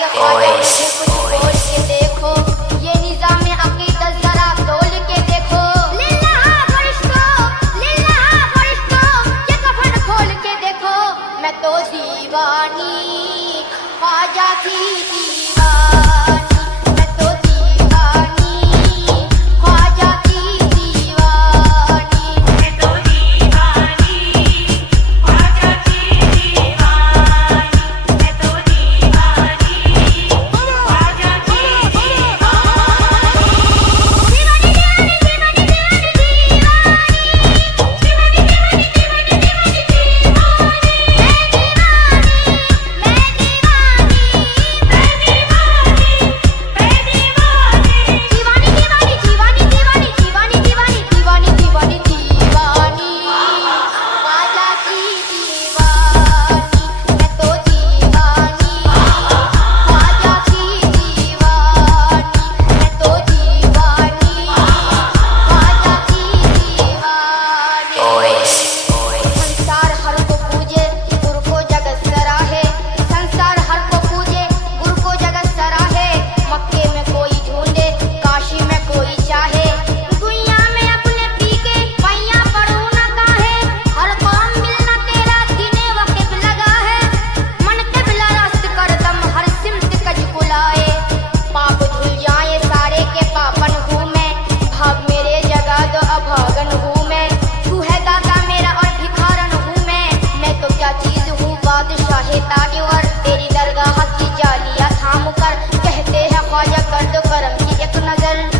के ख्वाजा मुझे कुछ बोल के देखो, ये निज़ाम अक़ीदत जरा तोल के देखो। लिल्लाह फरिश्तो, ये कफन खोल के देखो। मैं तो दीवानी ख्वाजा की दीवानी, मैं तो दीवानी ख्वाजा की दीवानी, मैं तो दीवानी ख्वाजा की दीवानी, मैं तो दीवानी ख्वाजा की ताजवर तेरी दरगाह की जालियां थाम कर कहते हैं ख्वाजा कर दो करम की एक नजर।